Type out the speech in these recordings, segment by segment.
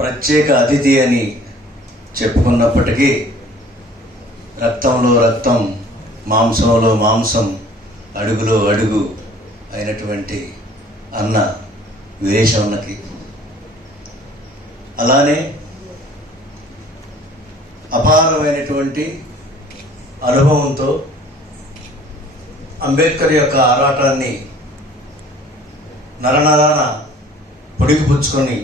ప్రత్యేక అతిథి అని చెప్పుకున్నప్పటికీ రక్తంలో రక్తం మాంసంలో మాంసం అడుగులో అడుగు అయినటువంటి అన్న వీరేశన్నకి అలానే అపారమైనటువంటి అనుభవంతో అంబేద్కర్ యొక్క ఆరాటాన్ని నరనరాన పొడిగిపుచ్చుకొని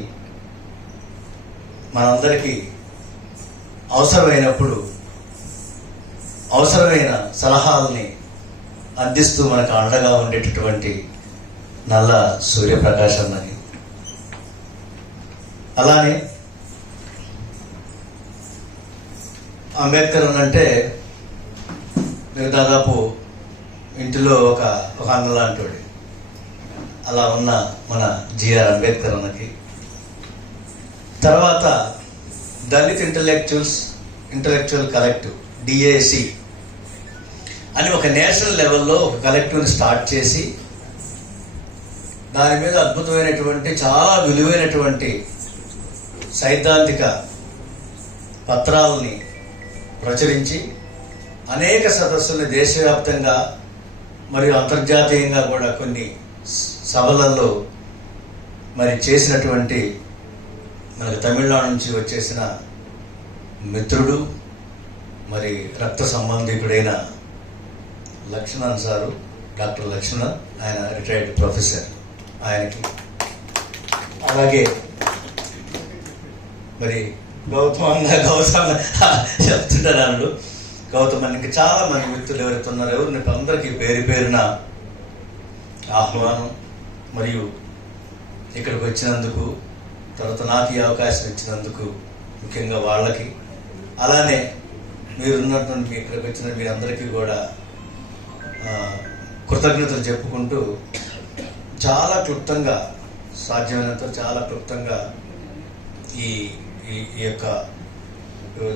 మనందరికీ అవసరమైనప్పుడు అవసరమైన సలహాలని అందిస్తూ మనకు అండగా ఉండేటటువంటి నల్ల సూర్యప్రకాశం అని అలానే అంబేద్కర్ అని అంటే నేను దాదాపు ఇంటిలో ఒక ఒక అన్నలాంటి అలా ఉన్న మన జిఆర్ అంబేద్కర్ అన్నకి తర్వాత Dalit intellectuals intellectual collective DAC అని ఒక నేషనల్ లెవెల్లో ఒక కలెక్టివ్ని స్టార్ట్ చేసి దాని మీద అద్భుతమైనటువంటి చాలా విలువైనటువంటి సైద్ధాంతిక పత్రాలని ప్రచురించి అనేక సదస్సులు దేశవ్యాప్తంగా మరియు అంతర్జాతీయంగా కూడా కొన్ని సభలలో మరి చేసినటువంటి మనకు తమిళనాడు నుంచి వచ్చేసిన మిత్రుడు మరి రక్త సంబంధికుడైన లక్ష్మణ్ సారు డాక్టర్ లక్ష్మణ్ ఆయన రిటైర్డ్ ప్రొఫెసర్ ఆయనకి. అలాగే మరి గౌతమ్ అన్న గౌతమ్ చెప్తుంటారు వాళ్ళు గౌతమ్ అన్నకి చాలా మంది మిత్రులు ఎవరైతే ఉన్నారో ఎవరిని అందరికీ పేరు పేరున ఆహ్వానం. మరియు ఇక్కడికి వచ్చినందుకు తర్వాత నాకు ఈ అవకాశం ఇచ్చినందుకు ముఖ్యంగా వాళ్ళకి. అలానే మీరున్నటువంటి మీ ఇక్కడికి వచ్చిన మీరందరికీ కూడా కృతజ్ఞతలు చెప్పుకుంటూ చాలా క్లుప్తంగా సాధ్యమైనంత చాలా క్లుప్తంగా ఈ ఈ ఈ యొక్క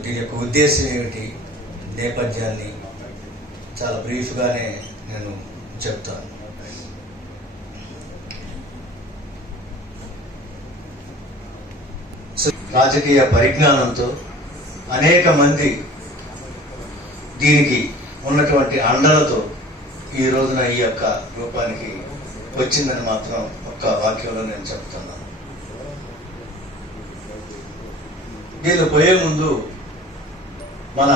దీని యొక్క ఉద్దేశం ఏమిటి నేపథ్యాన్ని చాలా బ్రీఫ్గానే నేను చెప్తాను. రాజకీయ పరిజ్ఞానంతో అనేక మంది దీనికి ఉన్నటువంటి అండలతో ఈ రోజున ఈ యొక్క రూపానికి వచ్చిందని మాత్రం ఒక్క వాక్యంలో నేను చెప్తున్నాను దీనిలో పోయే ముందు మన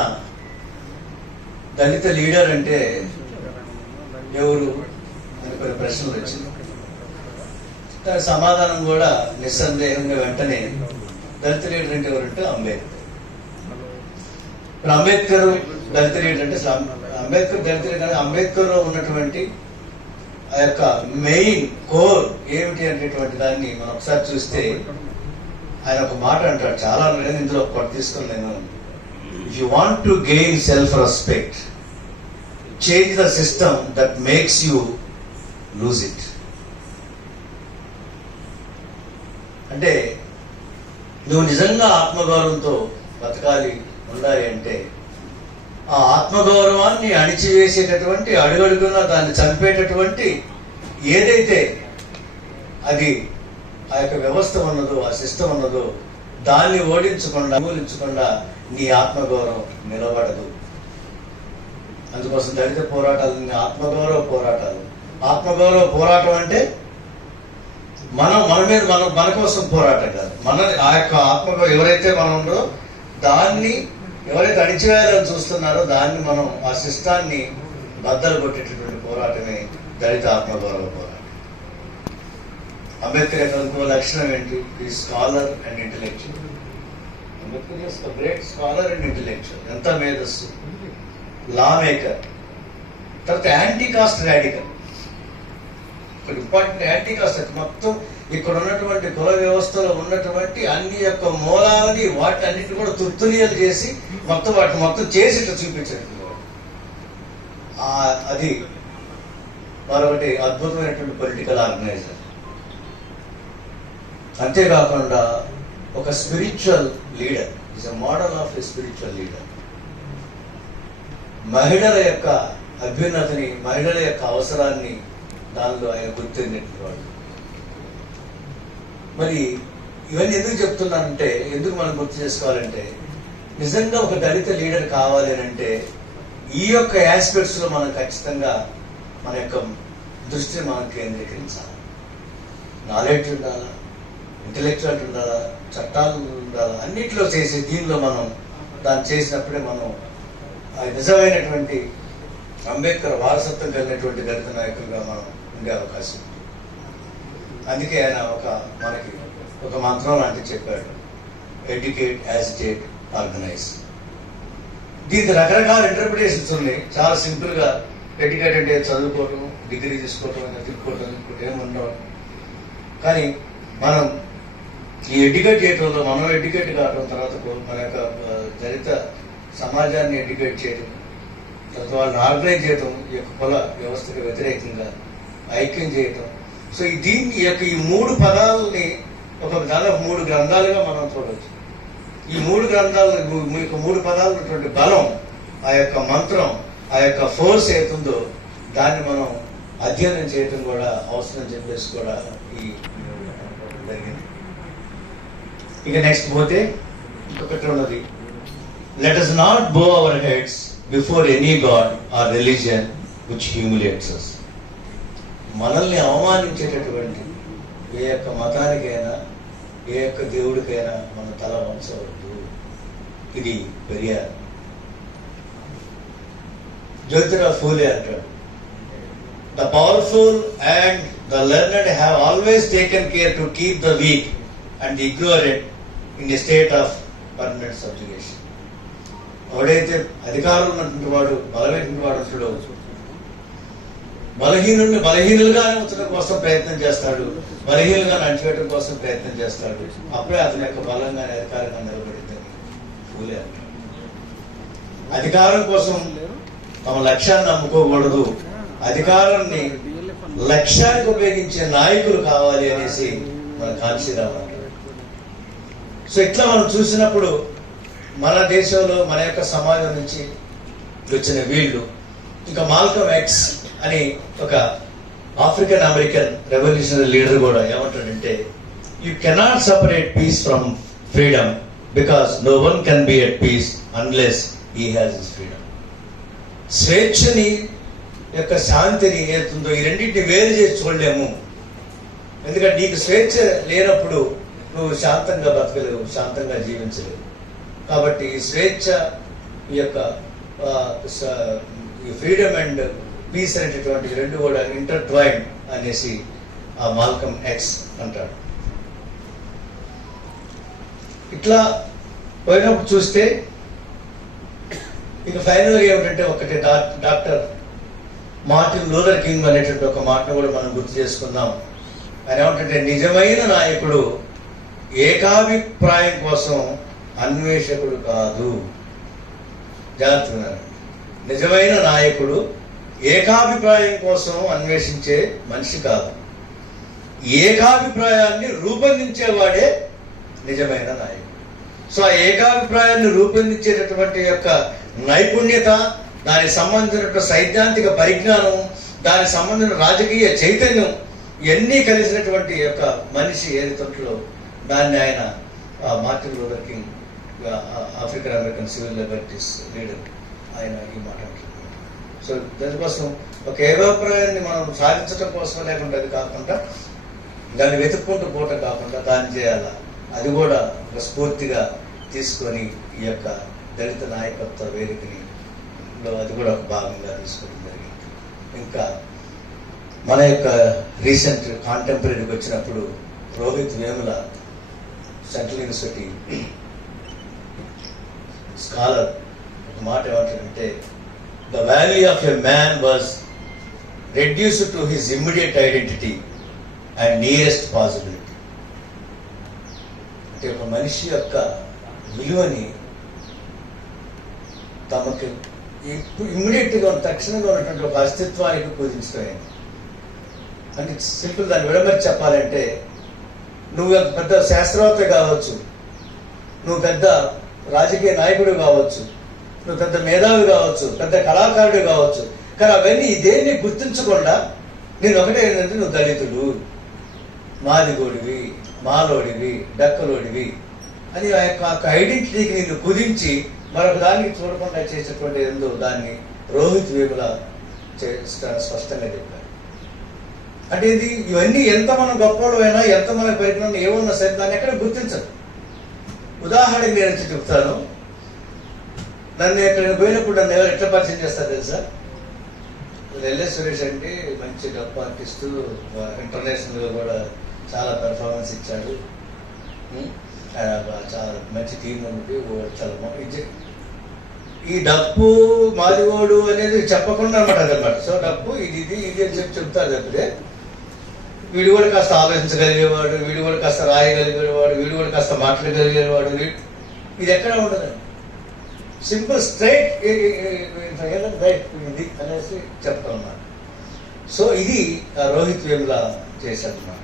దళిత లీడర్ అంటే ఎవరు అని కొన్ని ప్రశ్నలు వచ్చింది దాని సమాధానం కూడా నిస్సందేహంగా వెంటనే దళిత లీడర్ అంటే ఎవరంటే అంబేద్కర్. ఇప్పుడు అంబేద్కర్ దళిత లీడర్ అంటే అంబేద్కర్ దళిత లీడర్ అంటే అంబేద్కర్లో ఉన్నటువంటి ఆ యొక్క మెయిన్ కోర్ ఏమిటి అనేటువంటి దాన్ని మనం ఒకసారి చూస్తే ఆయన ఒక మాట అంటాడు. చాలా నేను ఇందులో ఒకటి తీసుకుని నేను you want to gain self respect change the system that makes you lose it అంటే నువ్వు నిజంగా ఆత్మగౌరవంతో బతకాలి ఉండాలి అంటే ఆ ఆత్మగౌరవాన్ని అణిచివేసేటటువంటి అడుగడుగున దాన్ని చంపేటటువంటి ఏదైతే అది ఆ యొక్క వ్యవస్థ ఉన్నదో ఆ సిస్టమ్ ఉన్నదో దాన్ని ఓడించకుండా మూలించకుండా నీ ఆత్మగౌరవం నిలబడదు. అందుకోసం దళిత పోరాటాలు నీ ఆత్మగౌరవ పోరాటాలు. ఆత్మగౌరవ పోరాటం అంటే మనం మన మీద మన మన కోసం పోరాటం కాదు. మన ఆ యొక్క ఆత్మగౌరవం ఎవరైతే మనం ఉందో దాన్ని ఎవరైతే అణిచివేయాలని చూస్తున్నారో దాన్ని మనం ఆ శిష్టాన్ని బద్దలు కొట్టేటటువంటి పోరాటమే దళిత ఆత్మగౌరవ పోరాటం. అంబేద్కర్ యొక్క ఇంకో లక్షణం ఏంటి? ఈ scholar and intellectual Ambedkar is great scholar and intellectual ఎంత మేధస్సు? లా మేకర్ తర్వాత anti caste radical important anti caste మొత్తం ఇక్కడ ఉన్నటువంటి కుల వ్యవస్థలో ఉన్నటువంటి అన్ని యొక్క మూలాలని వాటి అన్నిటి కూడా తుత్తునియలు చేసి మొత్తం వాటి మొత్తం చేసి ఇట్లా చూపించాడు అది మరొకటి అద్భుతమైనటువంటి పొలిటికల్ ఆర్గనైజర్ అంతేకాకుండా ఒక spiritual leader is a model of a spiritual leader మహిళల యొక్క అభ్యున్నతిని మహిళల యొక్క అవసరాన్ని దానిలో ఆయన గుర్తించినటువంటి వాడు. మరి ఇవన్నీ ఎందుకు చెప్తున్నానంటే ఎందుకు మనం గుర్తు చేసుకోవాలంటే నిజంగా ఒక దళిత లీడర్ కావాలి అని అంటే ఈ యొక్క ఆస్పెక్ట్స్లో మనం ఖచ్చితంగా మన యొక్క దృష్టిని మనం కేంద్రీకరించాలి. నాలెడ్జ్ ఉండాలా? ఇంటలెక్చువల్ ఉండాలా? చట్టాలు ఉండాలా? అన్నిట్లో చేసి దీనిలో మనం దాన్ని చేసినప్పుడే మనం ఆ నిజమైనటువంటి అంబేద్కర్ వారసత్వం కలిగినటువంటి దళిత నాయకులుగా మనం ఉండే అవకాశం ఉంది. అందుకే ఆయన ఒక మనకి ఒక మంత్రం లాంటిది చెప్పాడు. ఎడ్యుకేట్ యాజిటేట్ ఆర్గనైజ్ దీనికి రకరకాల ఇంటర్ప్రిటేషన్స్ ఉన్నాయి. చాలా సింపుల్గా ఎడ్యుకేట్ అంటే చదువుకోవటం డిగ్రీ తీసుకోవటం తిప్పుకోవటం ఇంకోటి ఏమి కానీ మనం ఈ ఎడ్యుకేట్ చేయటంలో మనం ఎడ్యుకేట్ కావడం తర్వాత మన యొక్క దళిత సమాజాన్ని ఎడ్యుకేట్ చేయడం తర్వాత వాళ్ళని ఆర్గనైజ్ చేయడం ఈ యొక్క కుల వ్యవస్థకు వ్యతిరేకంగా ఐక్యం చేయటం. సో ఈ దీన్ని ఈ యొక్క ఈ మూడు పదాలని ఒక దాదాపు మూడు గ్రంథాలుగా మనం చూడవచ్చు ఈ మూడు గ్రంథాల ఈ యొక్క మూడు పదాలు ఉన్నటువంటి బలం ఆ యొక్క మంత్రం ఆ యొక్క ఫోర్స్ ఏతుందో దాన్ని మనం అధ్యయనం చేయటం కూడా అవసరం చెప్పేసి కూడా ఈ జరిగింది. ఇక నెక్స్ట్ పోతే ఇంకొకటి ఉన్నది. Let us not bow our heads before any god or religion which humiliates us మనల్ని అవమానించేటటువంటి ఏ యొక్క మతానికైనా ఏ యొక్క దేవుడికైనా మన తల వంచవద్దు ఇది పెరియార్. జ్యోతిరావు ఫూలే అంటాడు. The powerful and the learned have always taken care to keep the weak and the ignorant in a state of permanent subjugation. ఎవడైతే అధికారులు ఉన్నటువంటి వాడు బలమైనటువంటి వాడు ఉంటాడో బలహీనుడిని బలహీనులుగా ఉంచడం కోసం ప్రయత్నం చేస్తాడు. బలహీనులుగా నడిచేయడం కోసం ప్రయత్నం చేస్తాడు. అప్పుడే అతని యొక్క బలంగా అధికారంగా నిలబడిందని పూలే అధికారం కోసం తమ లక్ష్యాన్ని నమ్ముకోకూడదు. అధికారాన్ని లక్ష్యానికి ఉపయోగించే నాయకులు కావాలి అనేసి మన కాంశీరావు సో ఇట్లా మనం చూసినప్పుడు మన దేశంలో మన యొక్క సమాజం నుంచి వచ్చిన వీళ్ళు ఇంకా మాల్కమ్ ఎక్స్ అని ఒక ఆఫ్రికన్ అమెరికన్ రెవల్యూషనరీ లీడర్ కూడా ఏమంటాడంటే you cannot separate peace from freedom because no one can be at peace unless he has his freedom స్వేచ్ఛని యొక్క శాంతిని ఏతుందో ఈ రెండింటిని వేరు చేసి చూడలేము. ఎందుకంటే నీకు స్వేచ్ఛ లేనప్పుడు నువ్వు శాంతంగా బతకలేవు శాంతంగా జీవించలేవు. కాబట్టి ఈ స్వేచ్ఛ ఈ యొక్క ఫ్రీడమ్ అండ్ పీస్ అనేటటువంటి రెండు కూడా ఇంటర్ట్వైన్ అనేసి ఆ మాల్కమ్ ఎక్స్ అంటాడు. ఇట్లా పోయినప్పుడు చూస్తే ఇక ఫైనల్ ఏమిటంటే ఒకటి డాక్టర్ మార్టిన్ లూథర్ కింగ్ అనేటువంటి ఒక మాటను కూడా మనం గుర్తు చేసుకుందాం. ఆయన ఏమిటంటే నిజమైన నాయకుడు ఏకాభిప్రాయం కోసం అన్వేషకుడు కాదు. జాగ్రత్త నిజమైన నాయకుడు ఏకాభిప్రాయం కోసం అన్వేషించే మనిషి కాదు. ఏకాభిప్రాయాన్ని రూపొందించేవాడే నిజమైన నాయకుడు. సో ఆ ఏకాభిప్రాయాన్ని రూపొందించేటటువంటి యొక్క నైపుణ్యత దానికి సంబంధించిన సైద్ధాంతిక పరిజ్ఞానం దానికి సంబంధించిన రాజకీయ చైతన్యం ఇవన్నీ కలిసినటువంటి యొక్క మనిషి ఏదైతుంటో దాన్ని ఆయన Martin Luther King African American civil liberties leader ఆయన ఈ మాట అంటున్నారు. సో దానికోసం ఒక ఏకాభిప్రాయాన్ని మనం సాధించడం కోసం లేకుండా అది కాకుండా దాన్ని వెతుక్కుంటూ పోవటం కాకుండా దాన్ని చేయాలా? అది కూడా ఒక స్ఫూర్తిగా తీసుకొని ఈ యొక్క దళిత నాయకత్వ వేదికని అది కూడా ఒక భాగంగా తీసుకోవడం జరిగింది. ఇంకా మన యొక్క రీసెంట్ కాంటెంపరీకి వచ్చినప్పుడు Rohith Vemula central university scholar ఒక మాట ఏమంటాడంటే the value of a man was reduce to his immediate identity and nearest possibility అంటే ఒక మనిషి యొక్క విలువని తమకు ఇమ్మీడియట్గా తక్షణంగా ఉన్నటువంటి ఒక అస్తిత్వానికి కుదించడం అంటే సింపుల్ దాన్ని విడమరి చెప్పాలంటే నువ్వు పెద్ద శాస్త్రవేత్త కావచ్చు నువ్వు పెద్ద రాజకీయ నాయకుడు కావచ్చు నువ్వు పెద్ద మేధావి కావచ్చు పెద్ద కళాకారుడు కావచ్చు. కానీ అవన్నీ ఇదేమీ గుర్తించకుండా నేను ఒకటే ఏంటంటే నువ్వు దళితుడు. మాదిగోడివి మాలోడివి డక్కలోడివి అని ఆ యొక్క ఆ ఐడెంటిటీకి నిన్ను కుదించి మరొక దానికి చూడకుండా చేసేటువంటి ఎందు దాన్ని రోహిత్ వేముల స్పష్టంగా చెప్పారు. అంటే ఇది ఇవన్నీ ఎంత మనం గొప్పవాళ్ళమైనా ఎంత మన పరిజ్ఞానం ఏమున్నా సరే దాన్ని ఎక్కడ గుర్తించదు ఉదాహరణకి నేను చెప్తాను. నన్ను ఎక్కడికి పోయినప్పుడు నన్ను ఎవరు ఎట్లా పరిచయం చేస్తారు తెలుసా? ఎల్ఎస్ సురేష్ అంటే మంచి గొప్ప ఆర్టిస్ట్ ఇంటర్నేషనల్గా కూడా చాలా పెర్ఫార్మెన్స్ ఇచ్చాడు. చాలా మంచి టీం ఉంది చాలా ఇది- ఈ డప్పు మాదిగోడు అనేది చెప్పకుండా అనమాట అదనమాట. సో డప్పు ఇది ఇది ఇది అని చెప్పి చెప్తారు తప్పితే వీడు కూడా కాస్త ఆలోచించగలిగేవాడు వీడు కూడా కాస్త రాయగలిగేవాడు వీడు కూడా కాస్త మాట్లాడగలిగేవాడు ఇది ఎక్కడ ఉండదండి? సింపుల్ స్ట్రైట్ రైట్ ఇది అనేసి చెప్తా ఉన్నాను సో ఇది ఆ రోహిత్ వేముల చేశారన్నమాట.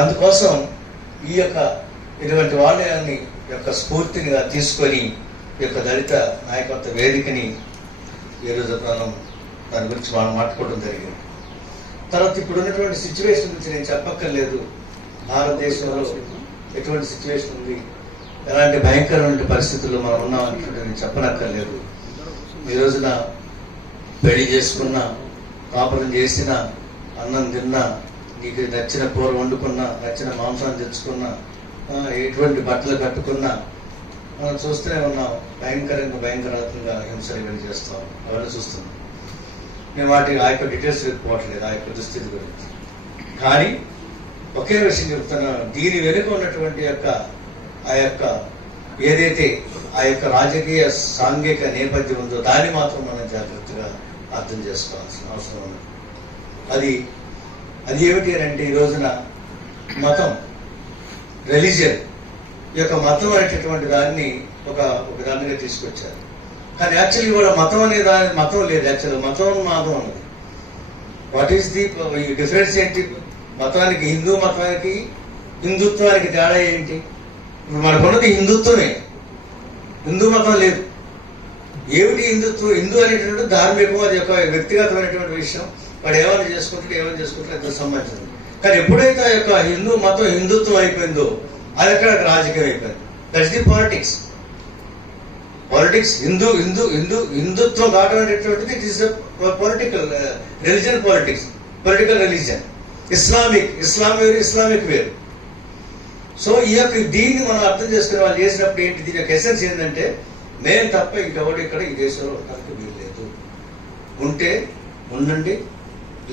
అందుకోసం ఈ యొక్క ఇటువంటి వాళ్ళని యొక్క స్ఫూర్తినిగా తీసుకొని ఈ యొక్క దళిత నాయకత్వ వేదికని ఈరోజు మనం దాని గురించి మనం మాట్లాడుకోవడం జరిగింది. తర్వాత ఇప్పుడు ఉన్నటువంటి సిచ్యువేషన్ గురించి నేను చెప్పక్కర్లేదు. భారతదేశంలో ఎటువంటి సిచ్యువేషన్ ఉంది? ఎలాంటి భయంకరమైన పరిస్థితుల్లో మనం ఉన్నాం నేను చెప్పనక్కర్లేదు. ఈ రోజున పెళ్ళి చేసుకున్న కాపురం చేసిన అన్నం తిన్నా నీకు నచ్చిన కూర వండుకున్నా నచ్చిన మాంసాన్ని తెచ్చుకున్నా ఎటువంటి బట్టలు కట్టుకున్నా మనం చూస్తూనే ఉన్నాం. భయంకరంగా భయంకరంగా హింసలు ఇవన్నీ చేస్తాం అవన్నీ చూస్తున్నాం. నేను వాటి ఆ యొక్క డీటెయిల్స్ పోవట్లేదు ఆ యొక్క దుస్థితి గురించి. కానీ ఒకే విషయం చెప్తున్నాను దీని వెనుక ఉన్నటువంటి యొక్క ఆ యొక్క ఏదైతే ఆ యొక్క రాజకీయ సాంఘిక నేపథ్యం ఉందో దాన్ని మాత్రం మనం జాగ్రత్తగా అర్థం చేసుకోవాల్సిన అవసరం ఉంది. అది అది ఏమిటి అని అంటే ఈ రోజున మతం రిలీజియన్ ఈ యొక్క మతం అనేటటువంటి దాన్ని ఒక ఒక దానిగా తీసుకొచ్చారు. కానీ యాక్చువల్లీ కూడా మతం అనే దాని మతం లేదు యాక్చువల్ మతం మాత్రం అన్నది వాట్ ఈస్ ది డిఫరెన్స్ ఏంటి మతానికి హిందూ మతానికి హిందుత్వానికి తేడా ఏంటి? మనకున్నది హిందుత్వమే. హిందూ మతం లేదు. ఏమిటి హిందుత్వం? హిందూ అనేటువంటి ధార్మికం అది యొక్క వ్యక్తిగతమైనటువంటి విషయం. వాడు ఏమైనా చేసుకుంటాడు ఏమైనా చేసుకుంటాడు అది సంబంధించింది. కానీ ఎప్పుడైతే ఆ యొక్క హిందూ మతం హిందుత్వం అయిపోయిందో అది అక్కడ రాజకీయం అయిపోయింది? That's the politics. Politics Hindu Hindu Hindu హిందుత్వం కావడం అనేటువంటిది it is political religion politics. Political religion Islamic Islam వేరు ఇస్లామిక్ వేరు. సో ఈ యొక్క దీన్ని మనం అర్థం చేసుకునే వాళ్ళు చేసినప్పుడు ఏంటి? దీని యొక్క ఎసెన్స్ ఏంటంటే మేము తప్ప ఇంకెవడు ఇక్కడ ఈ దేశంలో ఉండడానికి వీల్లేదు. ఉంటే ఉండండి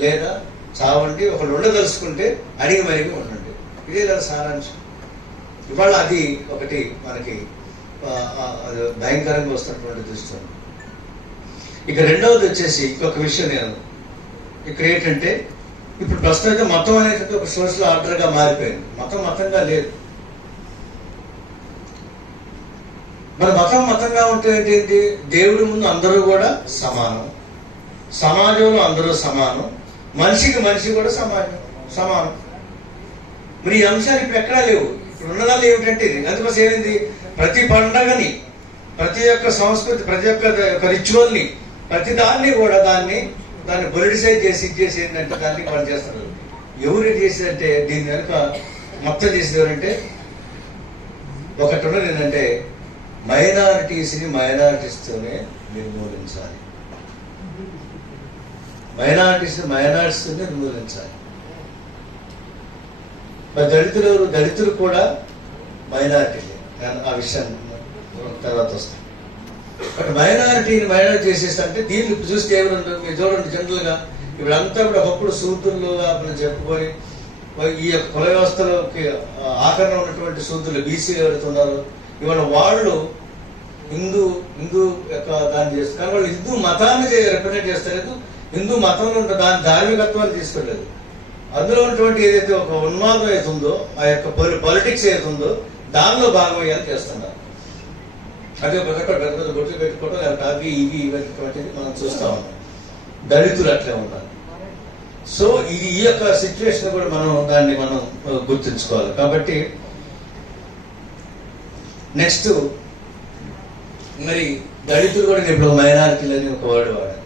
లేదా చావండి ఒకళ్ళు ఉండదలుచుకుంటే అడిగి మరిగి ఉండండి. ఇదే కదా సారాంశం. ఇవాళ అది ఒకటి మనకి అది భయంకరంగా వస్తున్నటువంటి దృష్టి ఇక రెండవది వచ్చేసి ఇంకొక విషయం నేను. ఇక్కడ ఏంటంటే ఇప్పుడు ప్రస్తుతం అయితే మతం అనేది ఒక సోషల్ ఆర్డర్గా మారిపోయింది. మతం మతంగా లేదు. మరి మతం మతంగా ఉంటే ఏంటి? దేవుడి ముందు అందరూ కూడా సమానం. సమాజంలో అందరూ సమానం. మనిషికి మనిషి కూడా సమానం సమానం. మరి ఈ అంశాలు ఇప్పుడు ఎక్కడా లేవు. ఇప్పుడు ఉన్నదాలు ఏమిటంటే అందుకోసం ఏమైంది? ప్రతి పండగని ప్రతి ఒక్క సంస్కృతి ప్రతి ఒక్క రిచువల్ని ప్రతి దాన్ని కూడా దాన్ని దాన్ని పొలిటిసైజ్ చేసి ఇది ఏంటంటే దాన్ని వాళ్ళు చేస్తారు. ఎవరు చేసిందంటే దీని వెనుక మొత్తం చేసేది ఎవరంటే ఒకటి ఉన్నది ఏంటంటే మైనారిటీస్ని మైనారిటీస్తోనే నిర్మూలించాలి. మైనారిటీస్ని మైనారిటీస్తోనే నిర్మూలించాలి. మరి దళితులు దళితులు కూడా మైనారిటీలే. ఆ విషయం తర్వాత వస్తుంది బట్ మైనారిటీని మైనారిటీ చేసేస్తే అంటే దీన్ని చూస్తే ఎవరు మీరు చూడండి జనరల్గా ఇప్పుడు అంతా కూడా ఒకప్పుడు సూతుల్లో మనం చెప్పుకొని ఈ యొక్క కుల వ్యవస్థలోకి ఆకరణ ఉన్నటువంటి సూతులు బీసీ ఎవరైతే ఉన్నారో ఇవాళ వాళ్ళు హిందూ హిందూ యొక్క దాన్ని చేస్తారు కానీ వాళ్ళు హిందూ మతాన్ని రిప్రజెంట్ చేస్తలేదు. హిందూ మతంలో దాని ధార్మికత్వాన్ని తీసుకోలేదు అందులో ఉన్నటువంటి ఏదైతే ఒక ఉన్మాదం ఏదైతే ఉందో ఆ యొక్క పాలిటిక్స్ ఏదైతే ఉందో దానిలో భాగమయ్యేలా చేస్తున్నారు. అదే ఒక పెద్ద పెద్ద గుర్తు పెట్టుకోవడం లేకపోతే అవి ఇవి ఇటువంటిది మనం చూస్తా ఉన్నాం. దళితులు అట్లే ఉన్నారు. సో ఇది ఈ యొక్క సిచ్యువేషన్ కూడా మనం దాన్ని మనం గుర్తుంచుకోవాలి. కాబట్టి నెక్స్ట్ మరి దళితులు కూడా నేను ఇప్పుడు మైనారిటీలు అని ఒక వర్డ్ వాడారు.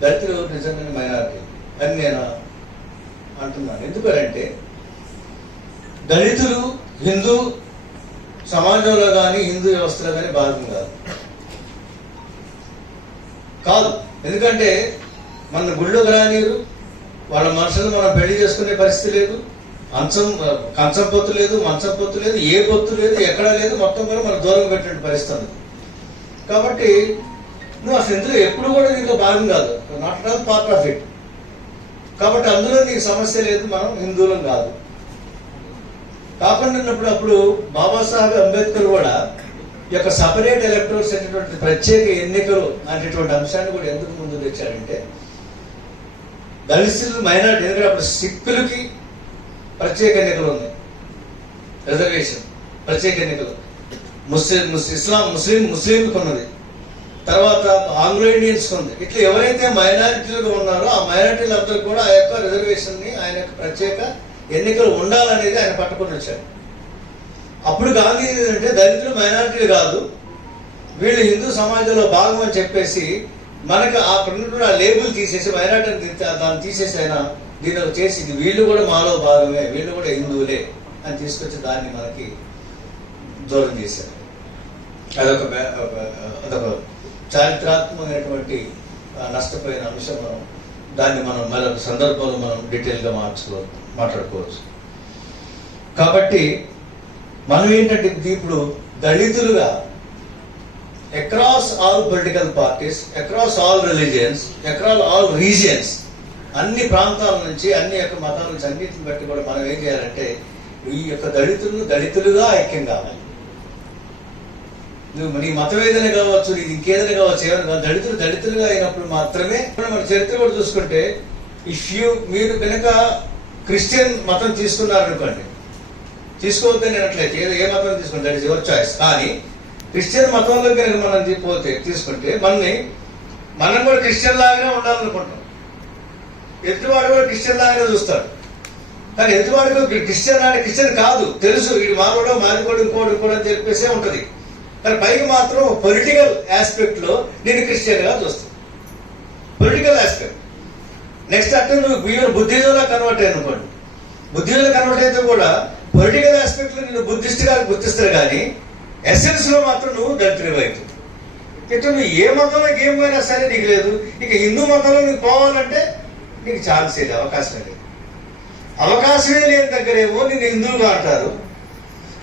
దళితులు నిజంగా మైనారిటీ. అని నేను అంటున్నాను. ఎందుకంటే దళితులు హిందూ సమాజంలో కానీ హిందూ వ్యవస్థలో కానీ భాగం కాదు. కాదు. ఎందుకంటే మన గుళ్ళోకి రానీరు వాళ్ళ మనుషులు మనం పెళ్ళి చేసుకునే పరిస్థితి లేదు. మంచం కంచం పొత్తు లేదు మంచం పొత్తు లేదు ఏ పొత్తు లేదు ఎక్కడా లేదు మొత్తం కూడా మనం దూరం పెట్టిన పరిస్థితి కాబట్టి నువ్వు అసలు ఇందులో ఎప్పుడు కూడా దీంట్లో భాగం కాదు. Not all part of it కాబట్టి అందులో నీకు సమస్య లేదు మనం హిందువులం కాదు. కాకుండా ఉన్నప్పుడు అప్పుడు బాబాసాహెబ్ అంబేద్కర్ కూడా ఈ యొక్క సపరేట్ ఎలక్టోర్స్ అనేటువంటి ప్రత్యేక ఎన్నికలు అనేటువంటి అంశాన్ని కూడా ఎందుకు ముందు తెచ్చారంటే దళితులు మైనార్టీ ఎందుకంటే అప్పుడు సిక్కులకి ప్రత్యేక ఎన్నికలు ఉన్నాయి. రిజర్వేషన్ ప్రత్యేక ఎన్నికలు. ముస్లిం ముస్- ఇస్లాం ముస్లిం ముస్లింలకు ఉన్నది. తర్వాత ఆంగ్లో ఇండియన్స్ ఉంది ఇట్లా ఎవరైతే మైనారిటీలుగా ఉన్నారో ఆ మైనారిటీలందరూ కూడా ఆ యొక్క రిజర్వేషన్ని ఆయన యొక్క ప్రత్యేక ఎన్నికలు ఉండాలనేది ఆయన పట్టుకుని వచ్చారు. అప్పుడు గాంధీ అంటే దళితులు మైనారిటీలు కాదు వీళ్ళు హిందూ సమాజంలో భాగం అని చెప్పేసి మనకు ఆ ఉన్నటువంటి ఆ లేబుల్ తీసేసి మైనార్టీని దాన్ని తీసేసి ఆయన దీనిలో చేసి ఇది వీళ్ళు కూడా మాలో భాగమే. వీళ్ళు కూడా హిందువులే అని తీసుకొచ్చి దాన్ని మనకి దూరం చేశారు. అదొక అదొక చారిత్రాత్మకమైనటువంటి నష్టపోయిన అంశం మనం దాన్ని మనం మరొక సందర్భంలో మనం డీటెయిల్గా మార్చుకో మాట్లాడుకోవచ్చు. కాబట్టి మనం ఏంటంటే ఇప్పుడు దళితులుగా across all political parties across all religions across all regions అన్ని ప్రాంతాల నుంచి అన్ని యొక్క మతాల నుంచి అన్నిటిని బట్టి కూడా మనం ఏం చేయాలంటే ఈ యొక్క దళితులను దళితులుగా ఐక్యం కావాలి. నువ్వు నీ మతం ఏదైనా కావచ్చు నీది ఇంకేదైనా కావచ్చు ఏమైనా కావచ్చు దళితులు దళితులుగా అయినప్పుడు మాత్రమే మన చరిత్ర కూడా చూసుకుంటే ఇఫ్ యూ మీరు కనుక క్రిస్టియన్ మతం తీసుకున్నారనుకోండి తీసుకోవద్దని అనేట్లయితే ఏదో ఏ మతం తీసుకుంటే దట్ ఇస్ యువర్ చాయిస్ కానీ క్రిస్టియన్ మతంలో కనుక మనం పోతే తీసుకుంటే మనని మనం కూడా క్రిస్టియన్ లాగానే ఉండాలనుకుంటాం ఎదుటివాడు కూడా క్రిస్టియన్ లాగానే చూస్తాడు. కానీ ఎదుటివాడు క్రిస్టియన్ అంటే క్రిస్టియన్ కాదు తెలుసు వీడు మానవుడు మారిపోడు ఇంకోడు ఇంకోడు అని చెప్పేసే ఉంటుంది. కానీ పైకి మాత్రం పొలిటికల్ ఆస్పెక్ట్లో నేను క్రిస్టియన్గా చూస్తాను. పొలిటికల్ ఆస్పెక్ట్ నెక్స్ట్ అట్లా నువ్వు ఈవెన్ బుద్ధిజంలో కన్వర్ట్ అయ్యి అనుకోండి. బుద్ధిజంలో కన్వర్ట్ అయితే కూడా పొలిటికల్ ఆస్పెక్ట్లో నేను బుద్ధిస్ట్గా గుర్తిస్తారు కానీ ఎసెన్స్లో మాత్రం నువ్వు దళితుడివి అవుతుంది ఇట్లా నువ్వు ఏ మతంలోకి గేమ్ పోయినా సరే నీకు లేదు. ఇక హిందూ మతంలో నీకు పోవాలంటే నీకు ఛాన్స్ లేదు అవకాశం లేదు. అవకాశమే లేని దగ్గరేమో నేను హిందువుగా అంటారు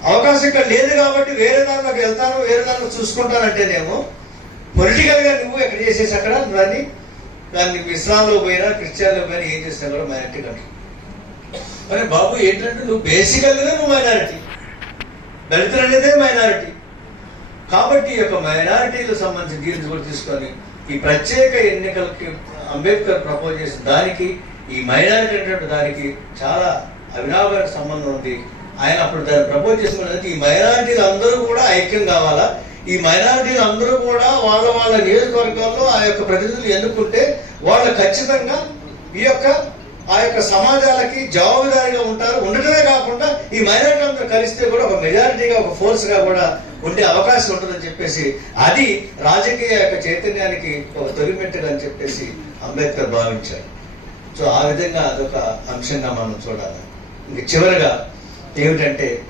అవకాశం ఇక్కడ లేదు కాబట్టి వేరే దానిలోకి వెళ్తాను వేరే దానిలో చూసుకుంటానంటేనేమో పొలిటికల్గా నువ్వు ఎక్కడ చేసేసి అక్కడ దాన్ని దాన్ని ఇస్లాంలో పోయినా క్రిస్టియన్లో పోయినా ఏం చేసినా కూడా మైనారిటీ కంట్రీ మరి బాబు ఏంటంటే నువ్వు బేసికల్గా నువ్వు మైనారిటీ దళితులు అనేదే మైనారిటీ కాబట్టి ఈ యొక్క మైనారిటీలకు సంబంధించి దీన్ని కూడా తీసుకొని ఈ ప్రత్యేక ఎన్నికలకి అంబేద్కర్ ప్రపోజ్ చేసిన దానికి ఈ మైనారిటీ అనేటువంటి దానికి చాలా అవినాభావ సంబంధం ఉంది. ఆయన అప్పుడు దాన్ని ప్రపోజ్ చేసుకున్నది ఈ మైనారిటీలు అందరూ కూడా ఐక్యం కావాలా? ఈ మైనారిటీలు అందరూ కూడా వాళ్ళ వాళ్ళ నియోజకవర్గాల్లో ఆ యొక్క ప్రతినిధులు ఎన్నుకుంటే వాళ్ళు ఖచ్చితంగా ఈ యొక్క ఆ యొక్క సమాజాలకి జవాబుదారీగా ఉంటారు. ఉండటమే కాకుండా ఈ మైనారిటీ అందరూ కలిస్తే కూడా ఒక మెజారిటీగా ఒక ఫోర్స్గా కూడా ఉండే అవకాశం ఉంటుందని చెప్పేసి అది రాజకీయ యొక్క చైతన్యానికి ఒక తొలిమెట్టుగా అని చెప్పేసి అంబేద్కర్ భావించారు. సో ఆ విధంగా అదొక అంశంగా మనం చూడాలి. ఇంక చివరగా ఏమిటంటే